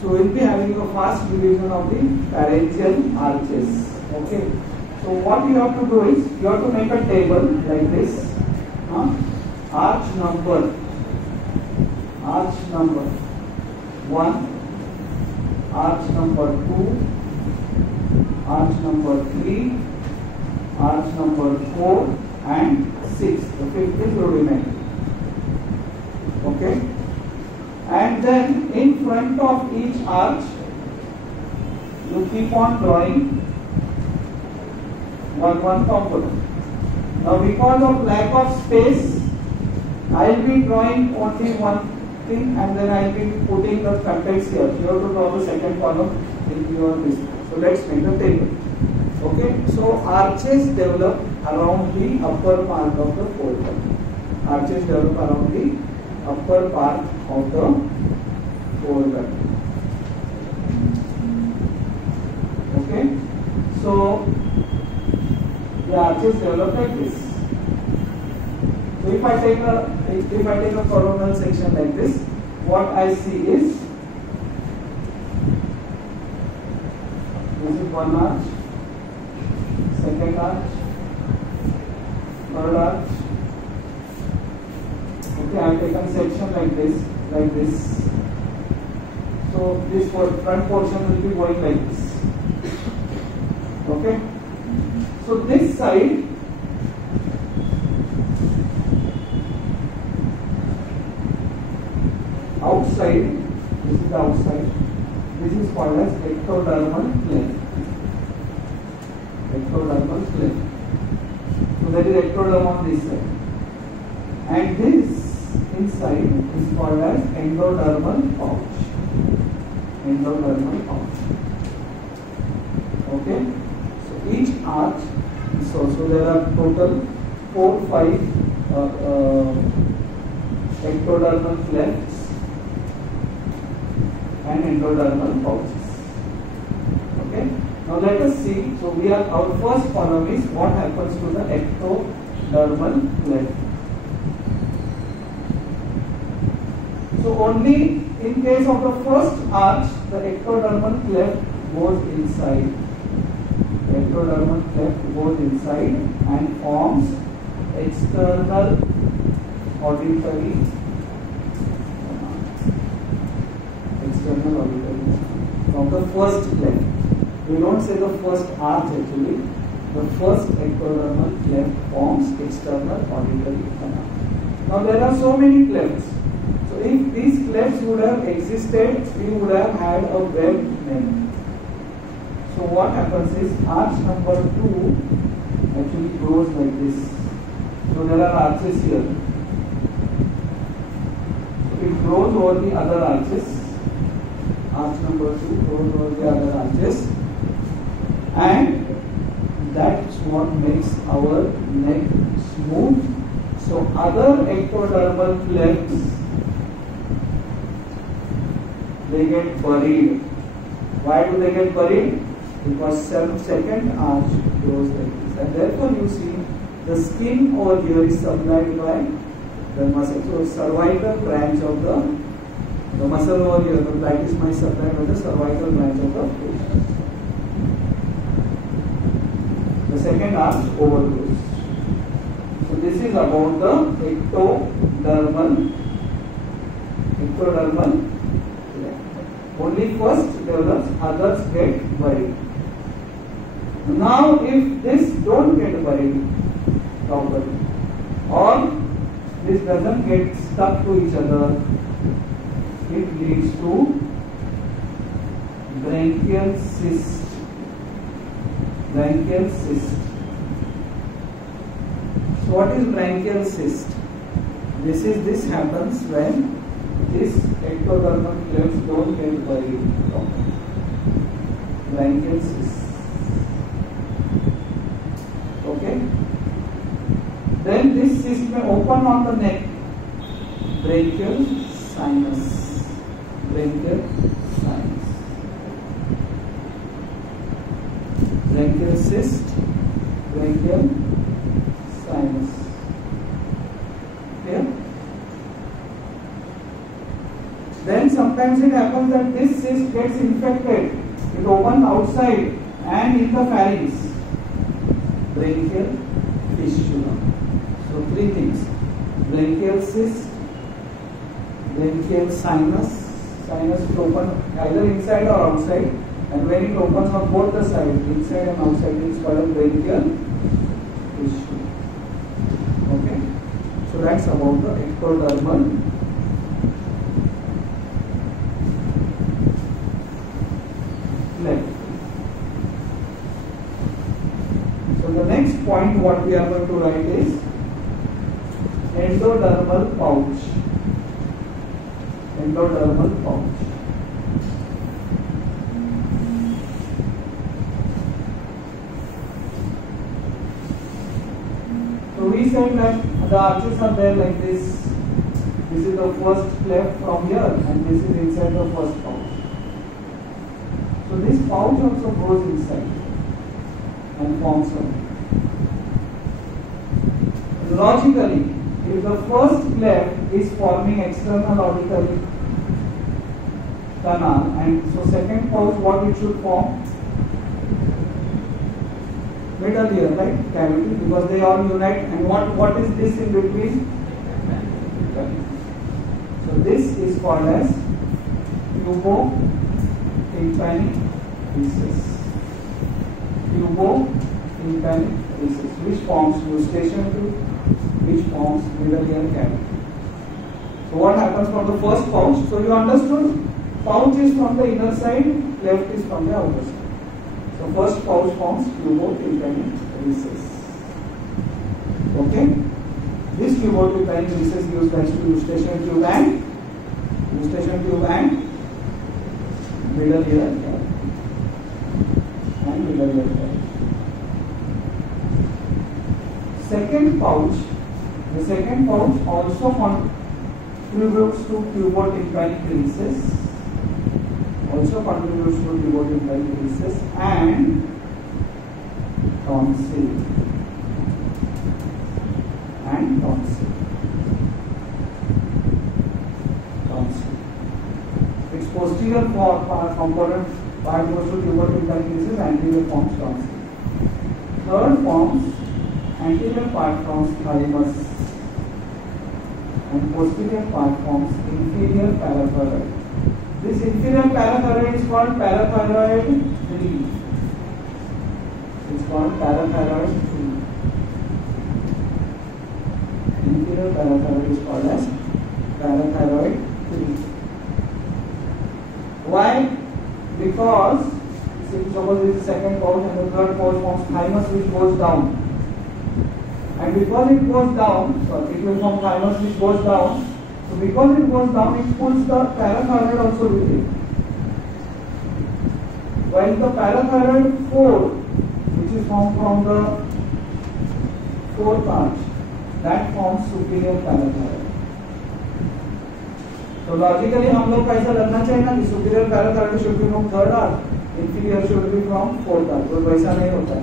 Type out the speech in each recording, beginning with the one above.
So we'll be having a fast division of the pharyngeal arches. Okay. So what you have to do is you have to make a table like this. Arch number 1, arch number 2, arch number 3, arch number 4 and 6. The fifth is rudimentary. Okay. And then in front of each arch you keep on drawing one component. Now because of lack of space, I will be drawing only one thing and then I will be putting the contents here. You have to draw the second column in your display. So let's make a table. Okay, so arches develop around the upper part of the forehead. Arches develop around the upper part of the forehead. Okay, so the arches develop like this. So if I take a coronal section like this, what I see is this is one arch, second arch, third arch. Okay, I have taken section like this. So this front portion will be going like this. Okay. So this side outside, this is the outside. This is called as ectodermal cleft. Ectodermal cleft. So that is ectoderm on this side. And this inside is called as endodermal pouch. Endodermal pouch. Okay. So each arch, so there are total 4-5 ectodermal clefts and endodermal pouches. Okay. Now let us see. So our first column is what happens to the ectodermal cleft. So only in case of the first arch, the ectodermal cleft goes inside. Ectodermal cleft goes inside and forms external auditory canal. External auditory canal from the first cleft. We don't say the first arch actually. The first ectodermal cleft forms external auditory canal. Now there are so many clefts. So if these clefts would have existed, we would have had a web menu. So what happens is arch number 2 actually grows like this. So there are arches here. So it grows over the other arches. Arch number 2 grows over the other arches. And that's what makes our neck smooth. So other ectodermal clefts, they get buried. Why do they get buried? Because second arch grows like this, and therefore you see the skin over here is supplied by the muscle. So cervical branch of the muscle over here, the platysma is supplied by the cervical branch of the face. The second arch overgrows. So this is about the ectodermal. Only first develops, others get buried. Now if this don't get buried properly or this doesn't get stuck to each other, it leads to branchial cyst. Branchial cyst. So what is branchial cyst? This happens when this ectodermal clefts don't get buried properly. Branchial cyst. Okay. Then this cyst may open on the neck. Brachial sinus. Brachial sinus. Brachial cyst. Brachial sinus. Here. Then some sometimes it happens that this cyst gets infected. It opens outside and in the pharynx. Bronchial fistula. So three things: bronchial cyst, bronchial sinus. Sinus is open either inside or outside, and when it opens on both the sides, inside and outside, it's called a bronchial fistula. Okay, so that's about the ectodermal cleft. So the next point what we are going to write is endodermal pouch. Endodermal pouch. So we said that the arches are there like this. This is the first cleft from here, and this is inside the first pouch. So this pouch also goes inside and forms one. Logically, if the first cleft is forming external auditory canal, and so second pouch, what it should form? Middle ear, right? Cavity, because they all unite. And what is this in between? So this is called as tubo-tympanic recess. Tubo-tympanic recess, which forms eustachian tube, which forms middle ear cavity. So what happens for the first pouch? So you understood, pouch is from the inner side, cleft is from the outer side. So first pouch forms tubo-tympanic recess. Okay, this tubo-tympanic recess gives rise to eustachian tube and middle ear cavity. Second pouch, the second pouch also contributes to tubo-tympanic recess. And tonsil. Its posterior component part goes to tubo-tympanic recess, anterior forms tonsil. Third forms anterior part forms thymus, and posterior part forms inferior parathyroid. This inferior parathyroid is called parathyroid 3. It's called parathyroid 3. Inferior parathyroid is called as parathyroid 3. Why? Because suppose this is the second pouch and the third pouch forms thymus, which goes down. And because it goes down, so it will form thymus which goes down. So because it goes down, it pulls the parathyroid also with it. While the parathyroid 4, which is formed from the fourth arch, that forms superior parathyroid. So logically हम लोग का ऐसा लगना चाहिए ना कि superior parathyroid should be from third arch, inferior should be from fourth arch. तो वैसा नहीं होता है.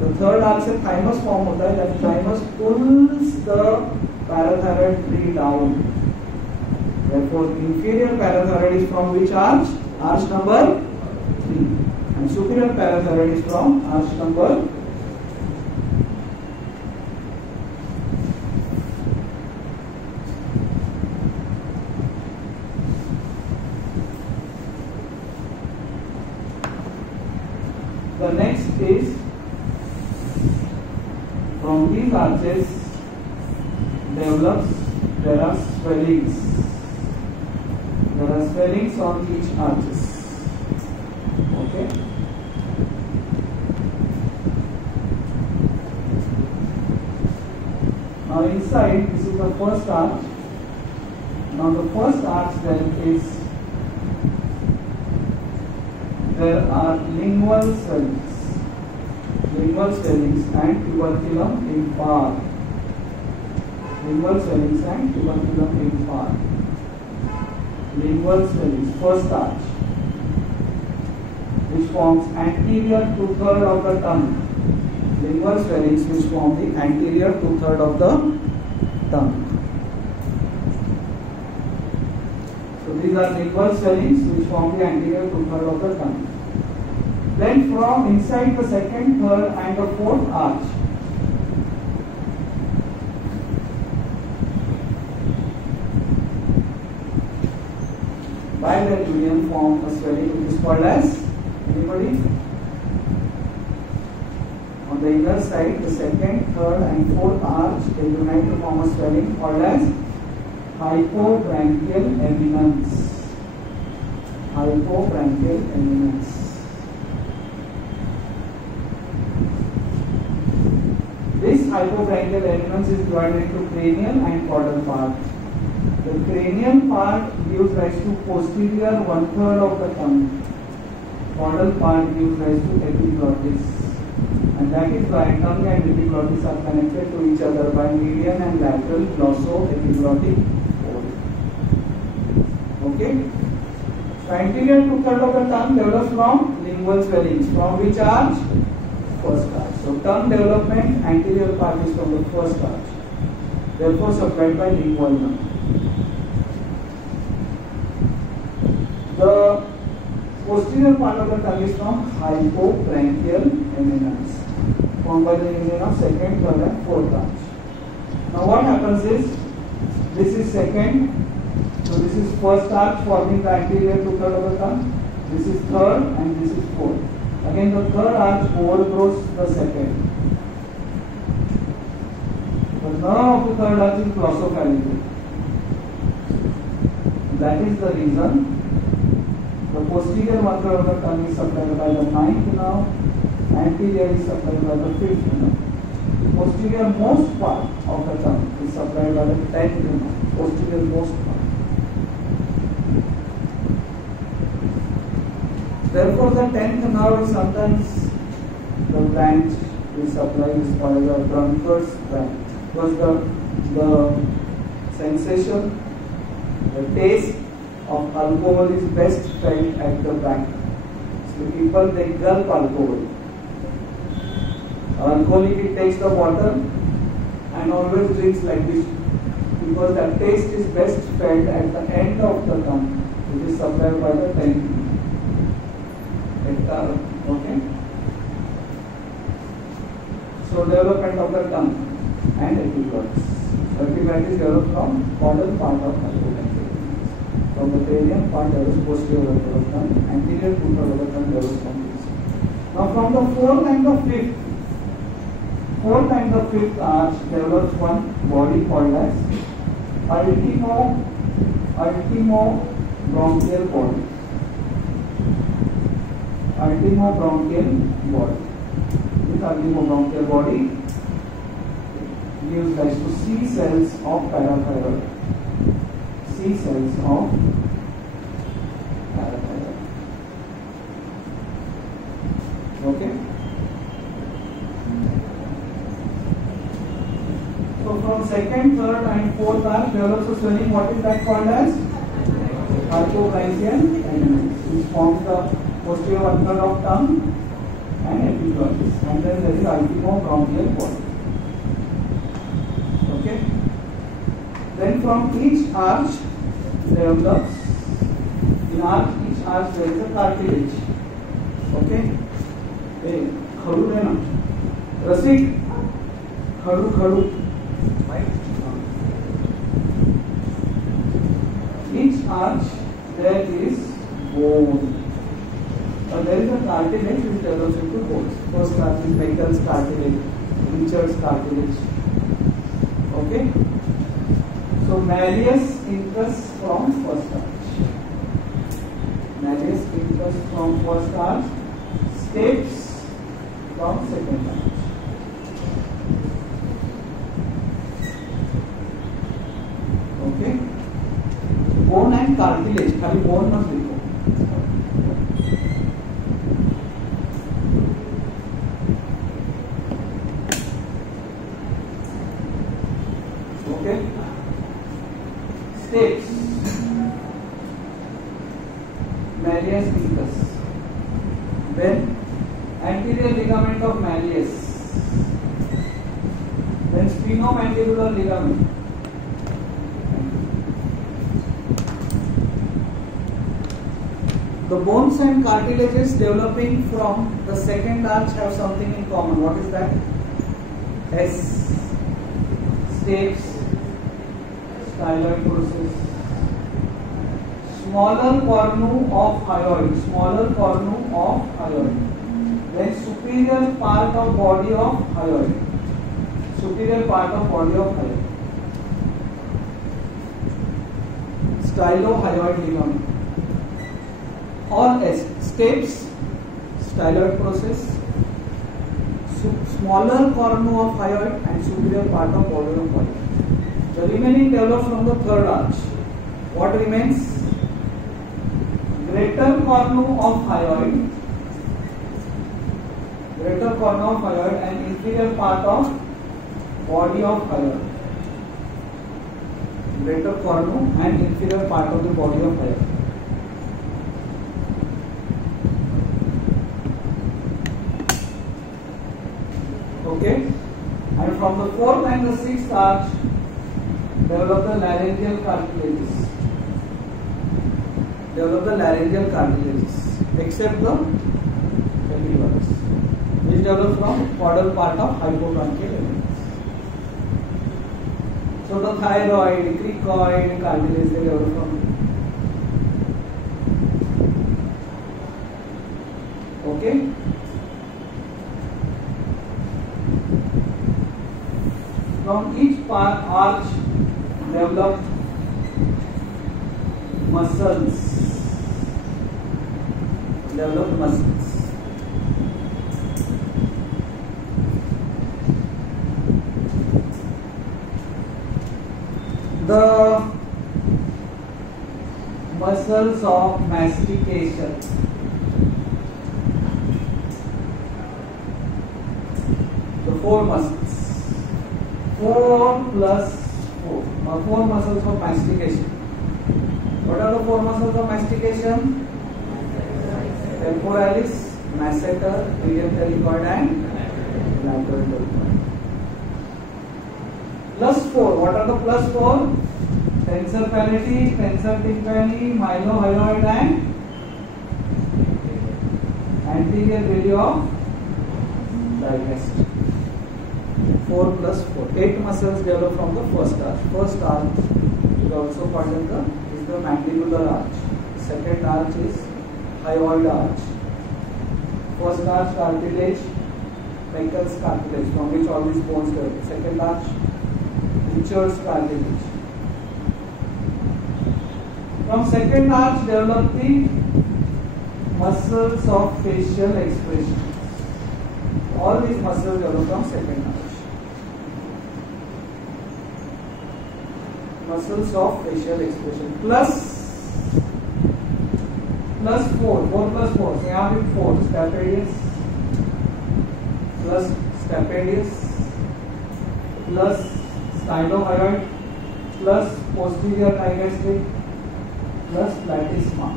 The third arch से thymus form होता है, that thymus pulls the parathyroid 3 down. Therefore, inferior parathyroid is from which arch? Arch number 3. And superior parathyroid is from arch number 4. The next is, from these arches develops, there are swellings. There are swellings on each arches. Okay. Now inside, this is the first arch. Now the first arch there are lingual swellings and tuberculum impar. Lingual swellings and tuberculum impar. Lingual swellings, first arch, which forms anterior 2/3 of the tongue. Lingual swellings which form the anterior 2/3 of the tongue. So So these are lingual swellings which form the anterior two-thirds of the tongue. Then from inside the second, third and the fourth arch, by their union form a swelling which is called as, anybody? On the inner side, the second, third and fourth arch, they unite to form a swelling called as hypobranchial eminence. Hypobranchial eminence. This hypobranchial eminence is divided into cranial and caudal part. The cranial part gives rise to posterior 1/3 of the tongue. Caudal part gives rise to epiglottis. And that is why tongue and epiglottis are connected to each other by median and lateral glossoepiglottic fold. Okay? So anterior two-thirds of the tongue develops from lingual swellings. From which arch? First arch. So tongue development, anterior part is from the first arch. Therefore supplied by lingual nerve. The posterior part of the tongue is from hypobranchial eminence, formed by the union of second, third and fourth arch. Now what happens is, this is second, so this is first arch forming the anterior two-thirds of the tongue, this is third and this is fourth. Again the third arch overgrows the second. The nerve of the third arch is glossopharyngeal. That is the reason the posterior 1/3 of the tongue is supplied by the 9th nerve, anterior is supplied by the 5th nerve. The posterior most part of the tongue is supplied by the 10th nerve, posterior most part. Therefore, the 10th nerve is sometimes the branch is supplied is called the Brunker's branch, because the sensation, the taste of alcohol is best felt at the back. So people, they gulp alcohol. Alcoholic, it takes the water and always drinks like this, because the taste is best felt at the end of the tongue, which is supplied by the 10th. Okay. So development of the tongue and epiglottis. Epiglottis developed from caudal part of hypobranchial. From the cranial part develops posterior 1/3 of the tongue, anterior 2/3 of the tongue develops from this. Now from the fourth and the fifth arch develops one body called as ultimobronchial body. Ultimobronchial body. This ultimobronchial body gives rise to C cells of parathyroid. C cells of parathyroid. Okay. So from second, third and fourth arch develops a swelling. What is that called as? Hypobranchial eminence, which forms the posterior 1/3 of tongue and epiglottis, and then there is ultimobronchial body. Okay. Then from each arch develops, in each arch there is a cartilage. Okay. Hey, khadu hai na? Rasik, khadu. Right. Each arch there is bone. There is a cartilage which develops into bones. First arch is Meckel's cartilage, Richard's cartilage. Okay. So malleus incus from first arch. Malleus incus from first arch. Stapes from second arch. Okay. Bone and cartilage. खाली bone मत लिखो. Okay. Stapes. Malleus incus. Then anterior ligament of malleus. Then spinomandibular ligament. The bones and cartilages developing from the second arch have something in common. What is that? S. Stapes, styloid process. Smaller cornu of hyoid. Smaller cornu of hyoid. Then superior part of body of hyoid. Superior part of body of hyoid. Stylohyoid ligament. Or S. Stapes, styloid process. Smaller cornu of hyoid and superior part of body of hyoid. The remaining develops from the third arch. What remains? Greater cornu of hyoid. Greater cornu of hyoid and inferior part of body of hyoid. Greater cornu and inferior part of the body of hyoid. Okay, and from the fourth and the sixth arch develop the laryngeal cartilages. Develop the laryngeal cartilages, except the epiglotis, which develop from caudal part of hypobronchial elements. So the thyroid, cricoid cartilage they develop from. Okay. From each arch develop muscles. Develop muscles. The muscles of mastication. The four muscles. 4 plus 4. Four muscles of mastication. What are the four muscles of mastication? Temporalis, masseter, medial pterygoid and lateral pterygoid. Plus 4. What are the plus 4? Tensor palatii, tensor tympani, mylohyoid and anterior villi of digastric. 4 plus 4. 8 muscles develop from the first arch. First arch is also called as the mandibular arch. Second arch is hyoid arch. First arch cartilage, Meckel's cartilage from which all these bones develop. Second arch, Richard's cartilage. From second arch develop the muscles of facial expression. All these muscles develop from second arch. Muscles of facial expression plus 4 plus 4. So यहाँ पे 4 stapedius plus stapedius plus stylohyoid plus posterior digastric plus platysma.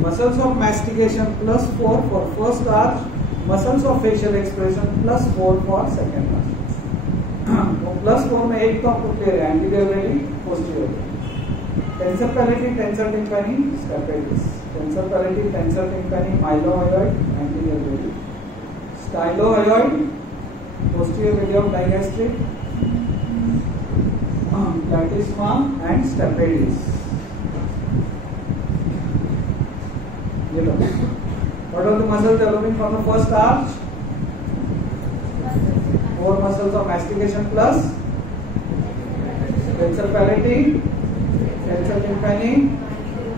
Muscles of mastication plus 4 for first arch. Muscles of facial expression plus 4 for second arch. तो plus 4 में एक तो आपको clear है, anterior belly, posterior belly. Tensor palati, tensor tympani, stapedius. Tensor palati, tensor tympani, mylohyoid, anterior belly. Stylohyoid, posterior belly of digastric, platysma and stapedius. ये लो. What are the muscles developing from the first arch? 4 muscles of mastication plus tensor palatii, tensor tympani,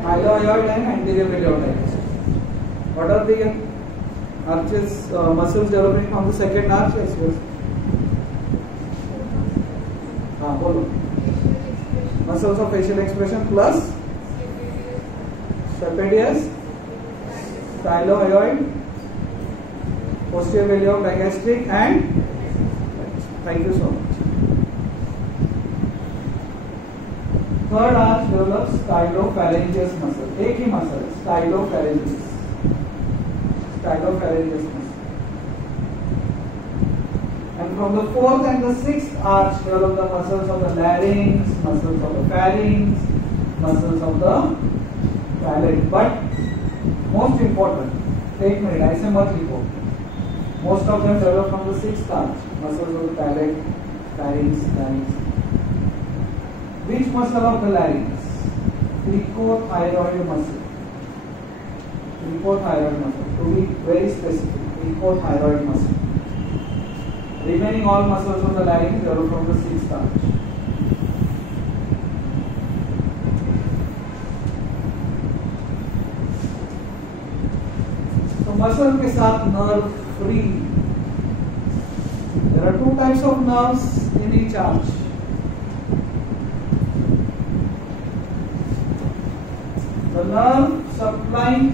mylohyoid and anterior villi of digastric. What are the arches muscles developing from the second arch? Bolo. Muscles of facial expression plus stapedius, stylohyoid, posterior villi of digastric and thank you so much. Third arch develops stylopharyngeus muscle. एक ही muscle है, stylopharyngeus. Stylopharyngeus muscle. And from the fourth and the sixth arch develop the muscles of the larynx, muscles of the pharynx, muscles of the palate. But most important, take minute, I say much report. Most of them develop from the sixth arch, muscles of the palate, pharynx, larynx. Which muscle of the larynx? Cricothyroid muscle. Cricothyroid muscle. To be very specific, cricothyroid muscle. Remaining all muscles of the larynx develop from the sixth arch. So muscle के साथ nerve free. There are two types of nerves in each arch. The nerve supplying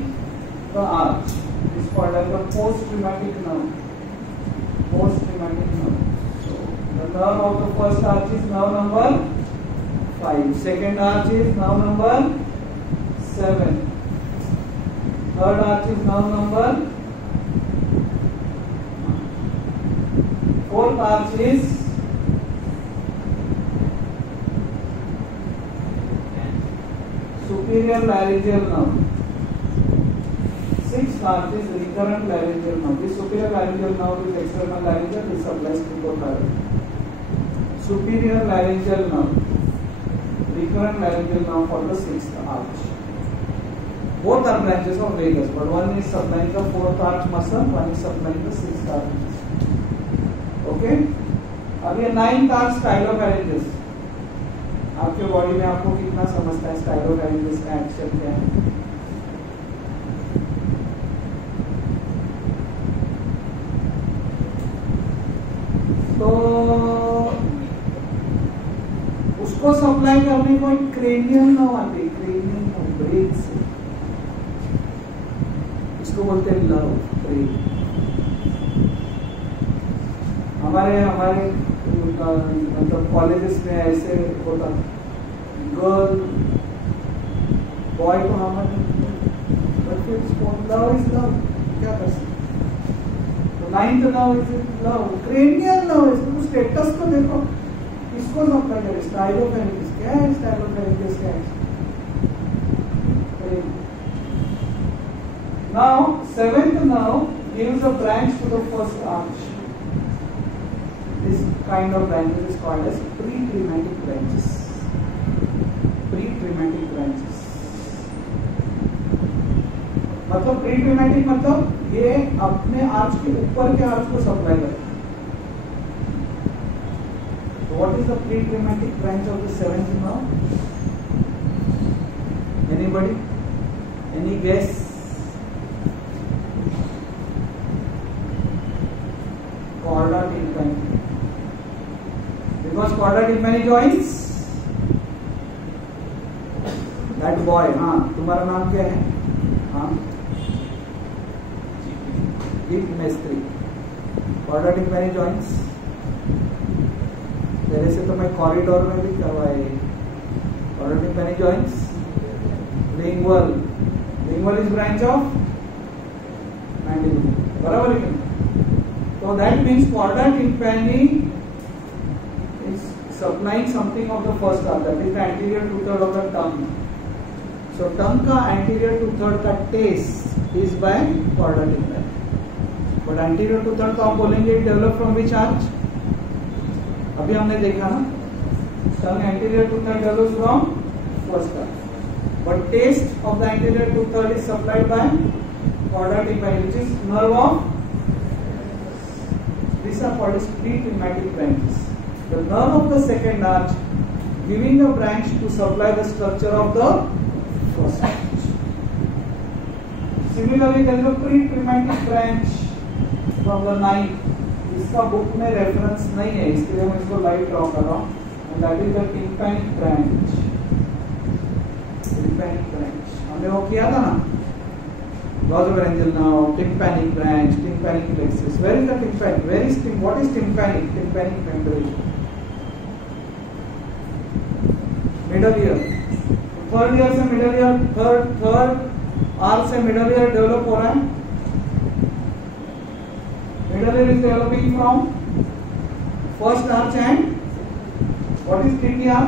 the arch is called as the post-rheumatic nerve. Post-rheumatic nerve. So the nerve of the first arch is nerve number 5. Second arch is nerve number 7. Third arch is nerve number. Fourth arch is superior laryngeal nerve. Sixth arch is recurrent laryngeal nerve. This superior laryngeal nerve is external laryngeal. This supplies cricothyroid. Superior laryngeal nerve. Recurrent laryngeal nerve for the sixth arch. Both are branches of vagus, but one is supplying the fourth arch muscle, one is supplying the sixth arch muscle. Okay? अब ये ninth arch स्टाइलोफैरिंजेस. आपके body में आपको कितना समझता है स्टाइलोफैरिंजेस का action क्या है? तो उसको सप्लाई करने को एक क्रेनियल नर्व आती है, क्रेनियल नर्व ब्रेन से. इसको बोलते हैं लव ब्रेन. हमारे मतलब कॉलेजेस में ऐसे होता, गर्ल बॉय को हमारे लव इज लव, क्या कर सकते. तो ninth love is love, cranial love. इसको स्टेटस को देखो, इसको सप्लाई करे. स्टाइलोफैरिंजेस क्या है? स्टाइलोफैरिंजेस क्या है? Now seventh nerve gives a branch to the first arch. This kind of branches is called as pre-traumatic branches. Pre-traumatic branches. मतलब pre-traumatic मतलब ये अपने आर्च के ऊपर के आर्च को सप्लाई करता है. So what is the pre-traumatic branch of the seventh nerve? Anybody? Any guess? Chorda tympani. Because chorda tympani joins that boy. हाँ, तुम्हारा नाम क्या है? हाँ, दीप मिस्त्री. chorda tympani joins. तेरे से तो मैं कॉरिडोर में भी करवाए. chorda tympani joins lingual. Lingual is branch of mandible. बराबर है? So that means chorda tympani is supplying something of the first arch, that is the anterior two-third of the tongue. So tongue का anterior two-third का taste is by chorda tympani. But anterior two-third तो आप बोलेंगे develop from which arch? अभी हमने देखा ना, tongue anterior two-third develops from first arch. But taste of the anterior two-third is supplied by chorda tympani, which is nerve of. These are called as pre-traumatic branches. The nerve of the second arch giving a branch to supply the structure of the first arch. Similarly, there is a pre-traumatic branch from the ninth. इसका book में reference नहीं है, इसके लिए मैं इसको light draw कर रहा हूँ. And that is the tympanic branch. Tympanic branch. हमने वो किया था ना? Glossopharyngeal nerve, tympanic branch, tympanic plexus. Where is the tympanic? Where is what is tympanic? Tympanic membrane. Middle ear. Third ear से middle ear, third arch से middle ear develop हो रहा है. Middle ear is developing from first arch and what is TTR?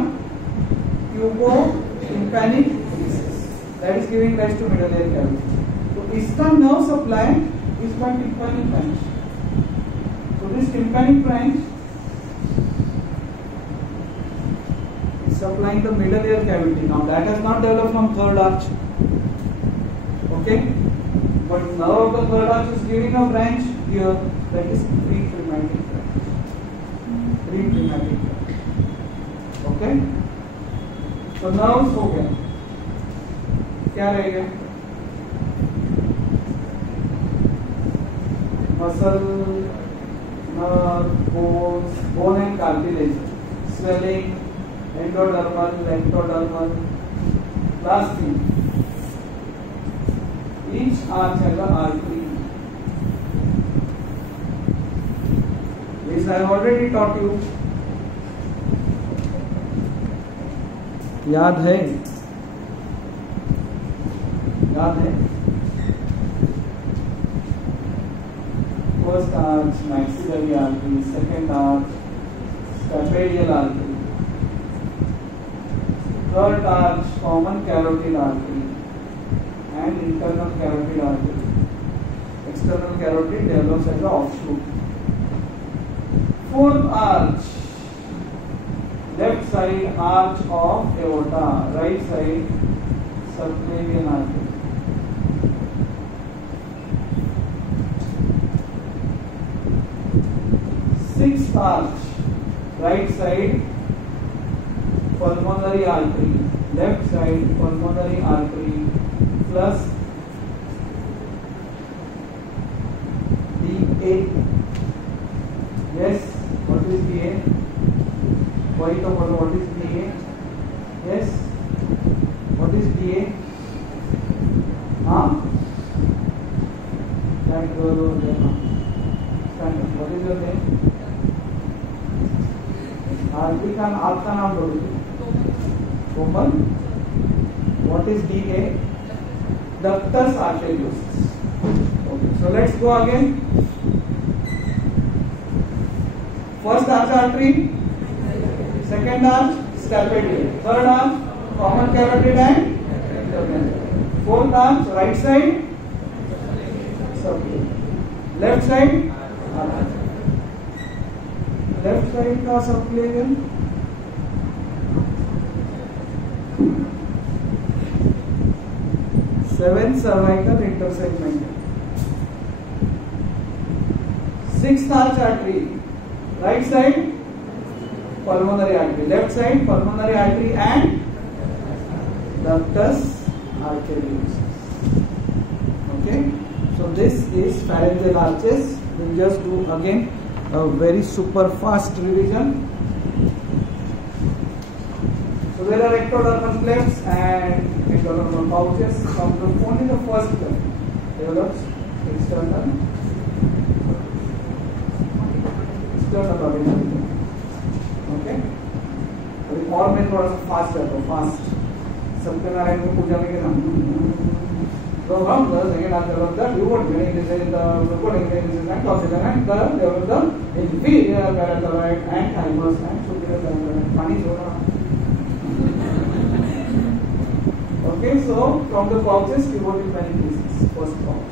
Tubotympanic recess. That is giving rise to middle ear cavity. So eastern nerve supply is by tympanic branch. So this tympanic branch is supplying the middle ear cavity. Now that has not developed from third arch. Okay? But nerve of the third arch is giving a branch here, that is pre-traumatic branch. Pre-traumatic branch. Okay? So nerves हो गया, क्या रह गया? Muscle, nerve, bones, bone and cartilage, swelling, endodermal, ectodermal. Last thing, each arch has an artery. This I have already taught you. याद है? याद है? First arch, maxillary artery. Second arch, stapedial artery. Third arch, common carotid artery and internal carotid artery. External carotid develops as an offshoot. Fourth arch, left side arch of aorta, right side subclavian artery. Sixth arch, right side pulmonary artery, left side pulmonary artery plus DA. Yes, what is DA? Why to follow? What is DA? Yes, what is DA? Huh? Stand up. What is your name? आरती का आपका नाम बोलिए. कोमल. What is DA? Ductus arteriosus. Okay, so let's go again. First arch artery, second arch stapedial, third arch common carotid and internal. Fourth arch right side subclavian, left side left side का subclavian, seventh cervical intersegmental. Sixth arch artery, right side pulmonary artery, left side pulmonary artery and ductus arteriosus. Okay, so this is pharyngeal arches. We'll just do again a very super fast revision. So there are ectodermal clefts and ectodermal pouches. Only the first cleft develops external ordinary. Okay, अभी और मैं थोड़ा सा fast रहता हूँ. Fast Satyanarayan को पूजा में क्या so from the second arch develop the tubotympanic recess, the tubotympanic recess and toxicity and the develop the inferior parathyroid and thymus and superior parathyroid. Funny so. Okay, so from the pouches tubotympanic recess, first pouch,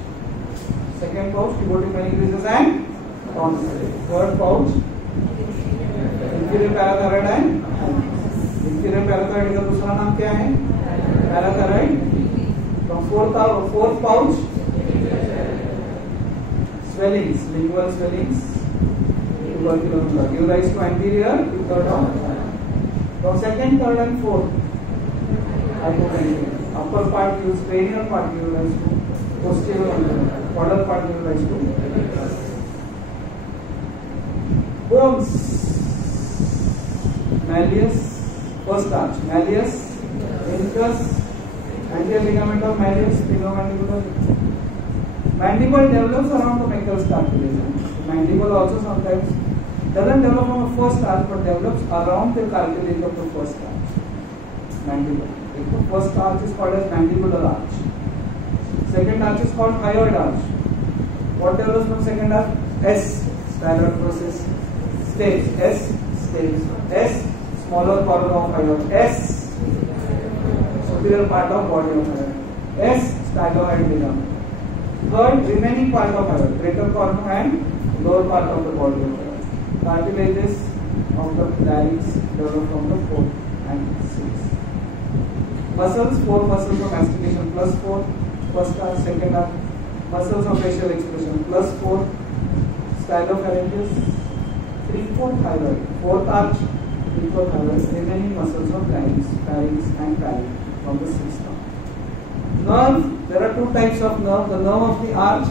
second pouch tubotympanic recess and tonsillectomy, third pouch inferior parathyroid and thymus. Inferior parathyroid का दूसरा नाम क्या है? Parathyroid. From fourth pouch, swellings, lingual swellings, tubercular, give rise to anterior, to third arch. From second, third, and fourth, hypomeningeal. Upper part gives cranial part give rise to posterior, caudal part give rise to bones. Malleus, first arch, malleus, incus. Anterior ligament of malleus, sphenomandibular. Mandible develops around the Meckel's cartilage. Mandible also sometimes doesn't develop from the first arch but develops around the cartilage of the first arch. Mandible. The first arch is called as mandibular arch. Second arch is called hyoid arch. What develops from second arch? S. Styloid process. Staves. S. Staves. S. Smaller corner of hyoid. S. Superior part of body of hyoid. S. Styloid ligament. Third, remaining part of hyoid. Greater corner and lower part of the body of hyoid. Cartilages of the larynx develop from the 4th and 6th. Muscles, 4 muscles of mastication plus 4, first arch, second arch. Muscles of facial expression plus 4, stylopharyngeus, 3/4 thyroid, 4th arch, 3/4 thyroid, remaining muscles of larynx, pharynx and palate from the 6th arch. Nerve, there are 2 types of nerve, the nerve of the arch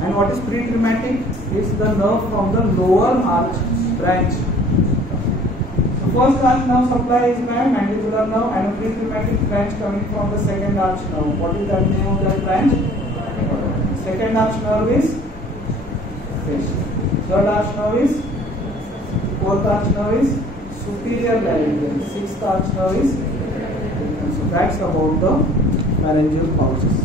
and what is pre-traumatic is the nerve from the lower arch branch. The first arch nerve supply is by mandibular nerve and a pre-traumatic branch coming from the second arch nerve. What is the name of that branch? Second arch nerve is facial. Third arch nerve is, 4th arch nerve is superior laryngeal. 6th arch nerve is, so that's about the laryngeal pouches.